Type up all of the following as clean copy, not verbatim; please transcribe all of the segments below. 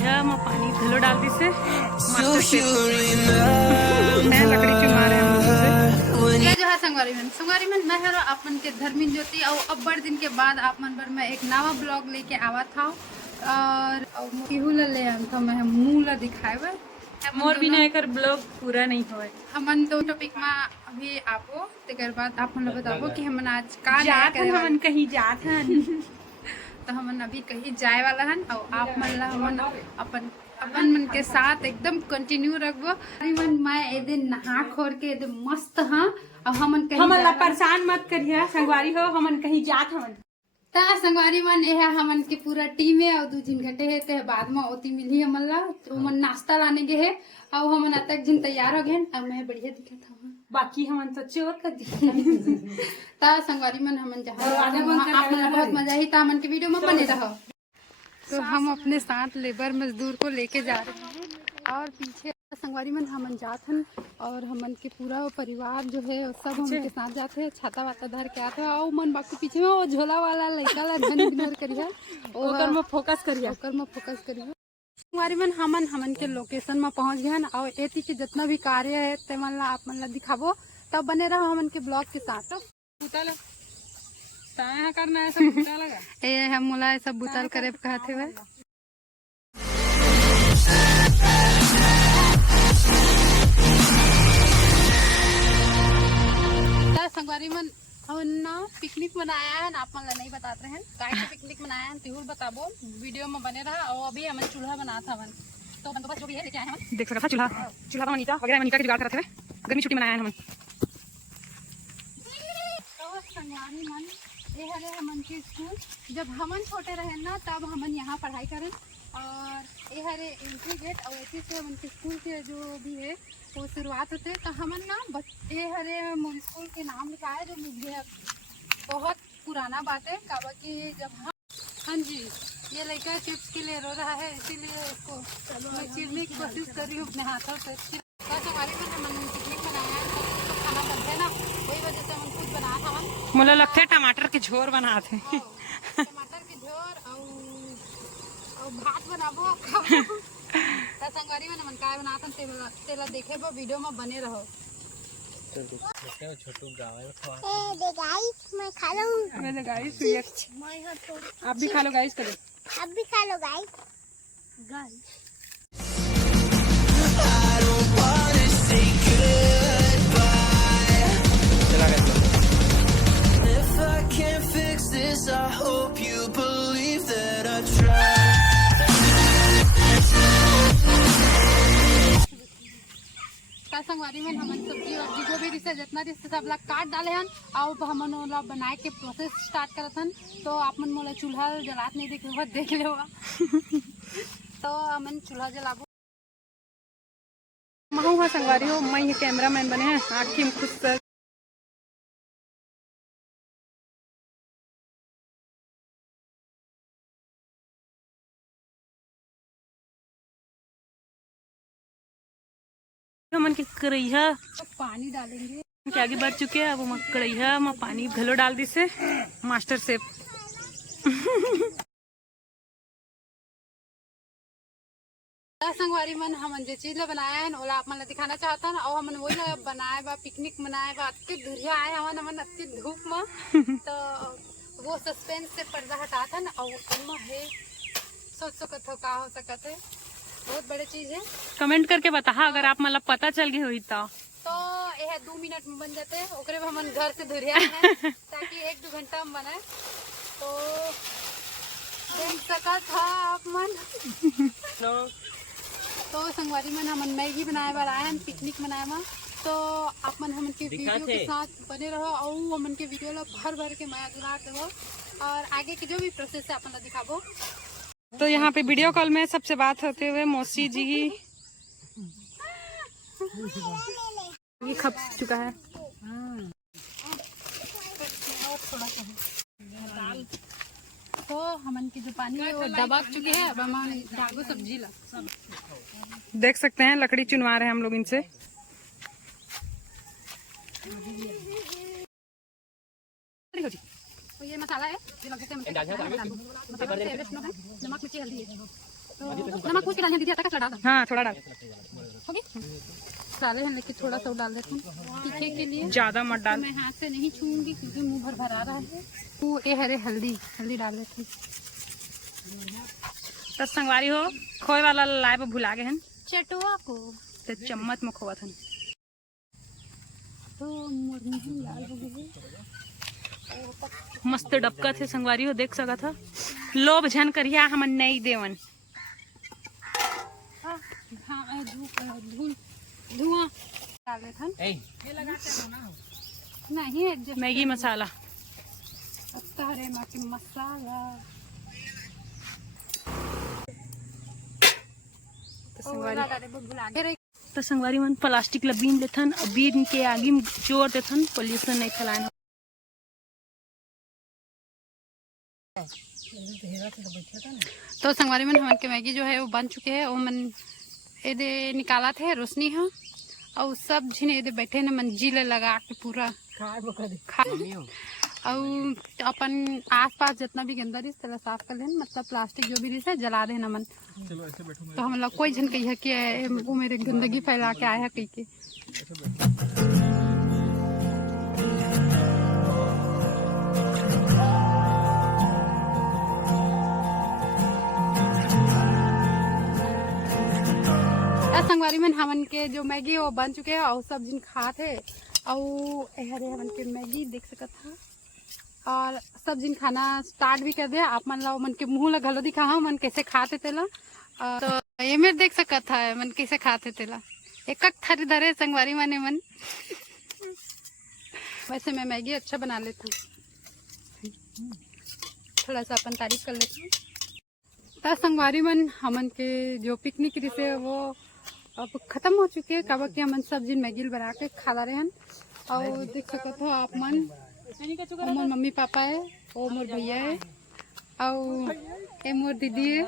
कढ़ैया में पानी धलो डाल दी से मास्टर शेफ मैं लकड़ी चुनवा रहे हैं। ये जो है संगवारी मन मैं हरो आपन के धर्मिन ज्योति और अब बड़ दिन के बाद आप मन पर मैं एक नवा ब्लॉग लेके आवा था और केहू ले आन था मैं मुंह ला दिखाएबे मोर बिना एकर ब्लॉग पूरा नहीं होए। हमन दो टॉपिक में अभी आपो तेकर बाद आप मन बताबो कि हमन आज का जात हन हमन कहीं जात हन तो हमन अभी कहीं जाए वाला हन और आप मन ला हमन अपन अपन मन के साथ एकदम कंटिन्यू रखबो। मन मैं ए दिन नहा खोर के एकदम मस्त हां अब हमन कहीं हमन ला परेशान मत करिया संगवारी हो हमन कहीं जात हन ता संगवारी मन यह हमन के पूरा टीम है और 2 दिन घंटे है ते बाद में ओती मिली हमन ला तो हमन नाश्ता लाने गए है और हमन तक जिन तैयार हो गए और मैं बढ़िया दिखत हूं बाकी हमन तो चोर कर दी ता संगवारी मन हमन जहां आप मन बहुत मजा ही ता मन के वीडियो में बने रहो। तो हम अपने साथ लेबर मजदूर को लेके जा रहे हैं और पीछे संगवारी मन हमन जात हन और हमन के पूरा परिवार जो है सब हम के साथ जाते हैं छाता वाता धर के आते हैं और मन बाकी पीछे में वो झोला वाला लड़का ला ध्यान इग्नोर करिए ओकर में फोकस करिए संगवारी मन हमन के लोकेशन में पहुंच गए और एती के जितना भी कार्य है ते मन ला आप मन ला दिखाबो तब बने रहो हमन के ब्लॉग के साथ। करना है सब बुता लगा ए हम मोला सब बुतल करे कहते हुए संगवारी मन ना पिकनिक मनाया है आप मन ला नहीं बताते हैं गाइड पिकनिक मनाया है तिहुर बताबो वीडियो में बने रहा और अभी हमन चूल्हा बना था हमन तो बंदोबस्त जो भी है लेके आए हम देख सकता चूल्हा वनीता वगैरह वनीता के जुगाड़ करते हुए गर्मी छुट्टी मनाया है हमन। तो संगवारी मन ये हरे हमन के स्कूल जब हमन छोटे रहे ना तब हमन यहाँ पढ़ाई करें और ये हरे एंट्री गेट और ऐसे से हमन के स्कूल के जो भी है वो शुरुआत होते तो हमन ना ये हरे मोर स्कूल के नाम लिखा है जो मुझे बहुत पुराना बात है काबा की जब हाँ जी ये लड़का चिप्स के लिए रो रहा है इसीलिए इसको मैं चिरने की कोशिश कर रही हूँ अपने हाथों से। हमारे हमन पिकनिक बनाया है तो खाना बनते ना वही वजह से हम कुछ बना था हम मुझे लगता है टमाटर के झोर बनाते टमाटर के झोर और भात बनाबो संगवारी में मन काय बनाथन तेला देखे बो वीडियो में बने रहो। छोटू गाइस मैं खा लूं मैंने गाइस आप भी खा लो गाइस करो आप भी खा लो guys If I can't fix this, I hope you believe that I tried. संगवारी में हमन सब्जी और जो भी रिश्ते जितना रिश्ते सब ला काट डाले हन और हमन ओला बनाए के प्रोसेस स्टार्ट करत हन तो आप मन मोला चूल्हा जलात नहीं देख ले तो हमन चूल्हा जलाबो महू हा संगवारी हो मैं ये कैमरामैन बने हैं आखिर में खुश सर हमन के कढ़ैया पानी डालेंगे के आगे बढ़ चुके हैं अब हम कढ़ैया में पानी घलो डाल दी से मास्टर शेफ संगवारी मन हमन जो चीज ला बनाया है ओला आप मन ला दिखाना चाहता हन और हमन वही ला बनाए बा पिकनिक मनाए बा अति दुरिया आए हमन अति धूप में तो वो सस्पेंस से पर्दा हटाता हन और उनमें है सोच सकत हो का हो सकत है बहुत बड़ी चीज है। कमेंट करके बता अगर आप मतलब पता चल गई हुई तो यह 2 मिनट में बन जाते हैं ओकरे में हमन घर से दुरिया है ताकि 1-2 घंटा में बनाए तो देख सकत था आप मन तो संगवारी मन हमन मैगी बनाए वाला आए हैं पिकनिक मनाए में तो आप मन हमन के वीडियो के साथ बने रहो और हमन के वीडियो ला भर के माया दुलार देवो और आगे के जो भी प्रोसेस है अपन ला दिखाबो। तो यहाँ पे वीडियो कॉल में सबसे बात होते हुए मौसी जी ये खप चुका है तो हमन की जो पानी है वो दबा चुके हैं अब हम डालबो सब्जी ला देख सकते हैं लकड़ी चुनवा रहे हैं हम लोग इनसे तो ये मसाला है जो लगते हैं नमक मिर्ची हल्दी है तो नमक पूछ के डालिए दीदी, आता का डाल दो। हाँ थोड़ा डाल, ओके डाले हैं, लेकिन थोड़ा सा डाल देते हैं तीखे के लिए। ज्यादा मत तो डाल। मैं हाथ से नहीं छूऊंगी क्योंकि मुंह भर भरा रहा है। तो ये हरे हल्दी हल्दी डाल देती हूँ। तो संगवारी हो खोए वाला लाए पर भुला गए हैं, चटुआ को तो चम्मच में खोवत हन। तो मुर्गी लाल हो गई। मस्त डबका थे संगवारी हो, देख सका था। लोभ झन करिया हम नहीं देवन। हाँ धूल धुआं डाल देते हैं। नहीं है मैगी मसाला, हरे माँ के मसाला। तो संगवारी मन प्लास्टिक ला बीन देथन, और बीन के आगे में जोड़ देथन, पोल्यूशन नहीं फैलाना। तो संगवारी मन हमन के मैगी जो है वो बन चुके हैं। वो मन एदे निकाला थे रोशनी हाँ, और सब झिन एदे बैठे न मंजी ले लगा के पूरा खा। और अपन आसपास जितना भी गंदा रिस तेला साफ कर लेन, मतलब प्लास्टिक जो भी रिस है जला देना मन। तो हम लोग कोई झन कही कि वो मेरे गंदगी फैला के आया कही के। संगवारी में हमन के जो मैगी वो बन चुके हैं और सब जिन खाते हैं। और हरे हमन के मैगी देख सकत था, और सब जिन खाना स्टार्ट भी कर दिया। आप मन ला मन के मुंह ला घलो दिखा मन कैसे खाते तेला। तो ये में देख सकत है मन कैसे खाते तेला, एक एक थारी धरे संगवारी माने मन। वैसे मैं मैगी अच्छा बना लेती हूँ, थोड़ा सा अपन तारीफ कर लेती हूँ। तो संगवारी मन हमन के जो पिकनिक रिसे वो अब खत्म हो चुके हैं। कब के हमन सब जिन मैगी बना के खा रहे हैं। और देख सकते हो आप मन, मोर मम्मी पापा है, वो मोर भैया है, और ये मोर दीदी है,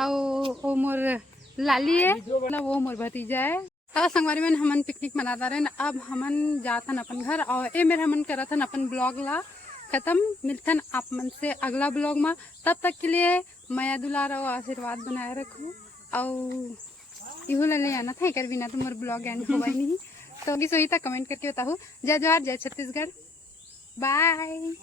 और वो मोर लाली है, वो मोर भतीजा है। तो संगवारी में हमन पिकनिक मनाता रहे। अब हमन जाथन अपन घर, और ये मेरे हमन करथन अपन ब्लॉग ला खत्म। मिलथन आप मन से अगला ब्लॉग में, तब तक के लिए माया दुलार और आशीर्वाद बनाए रखो। और इहो ले आना था, एक बिना तो मोर ब्लॉग एंड होगा नहीं। तो सोई तक कमेंट करके बताओ। जय जवाहर, जय छत्तीसगढ़, बाय।